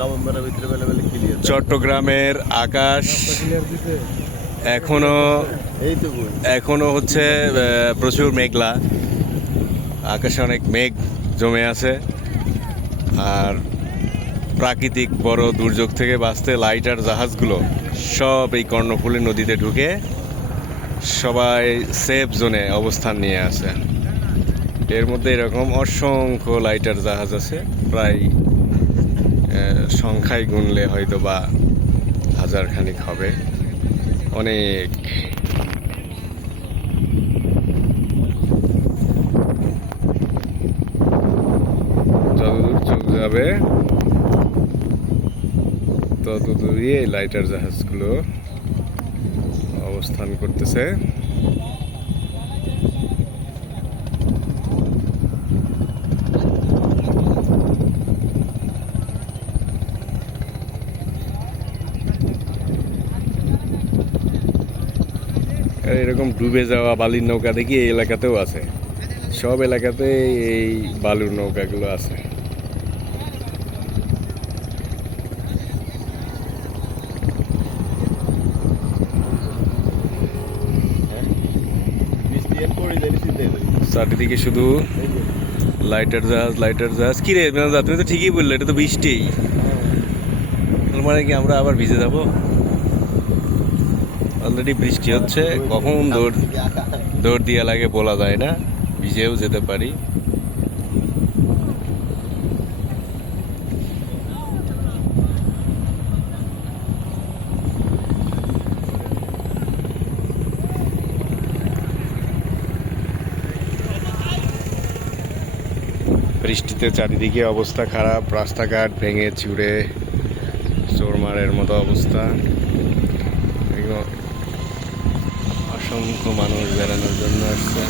নভেম্বরের ভিতরে বেলা বেলা ক্লিয়ার। চট্টগ্রামের আকাশ এখনো এইটুকু এখনো হচ্ছে প্রচুর মেঘলা, আকাশে অনেক মেঘ জমে আছে। আর প্রাকৃতিক বড় দুর্যোগ থেকে বাঁচতে লাইটার জাহাজগুলো সব এই কর্ণফুলী নদীতে ঢুকে সবাই সেফ জোনে অবস্থান নিয়ে আছে। এর মধ্যে এরকম অসংখ্য লাইটার জাহাজ আছে, প্রায় সংখ্যায় গুনলে হয়তো বা হাজার খানিক হবে। অনেক যতদূর চোখ যাবে তত দূরই এই লাইটার জাহাজগুলো অবস্থান করতেছে। আর এরকম ডুবে যাওয়া বালির নৌকা দেখি এই এলাকাতেও আছে, সব এলাকাতে এই বালুর নৌকাগুলো আছে। চারিদিকে শুধু লাইটার জাহাজ লাইটার জাহাজ। কি রে মেনজা, তুমি তো ঠিকই বললে, এটা তো বৃষ্টি। মানে কি আমরা আবার ভিজে যাব? অলরেডি বৃষ্টি হচ্ছে, কখন দৌড় দিয়া লাগে বলা যায় না, ভিজেও যেতে পারি। বৃষ্টিতে চারিদিকে অবস্থা খারাপ, রাস্তাঘাট ভেঙে চুরে চোরমারের মতো অবস্থা। অসংখ্য মানুষ বেড়ানোর জন্য আসছে।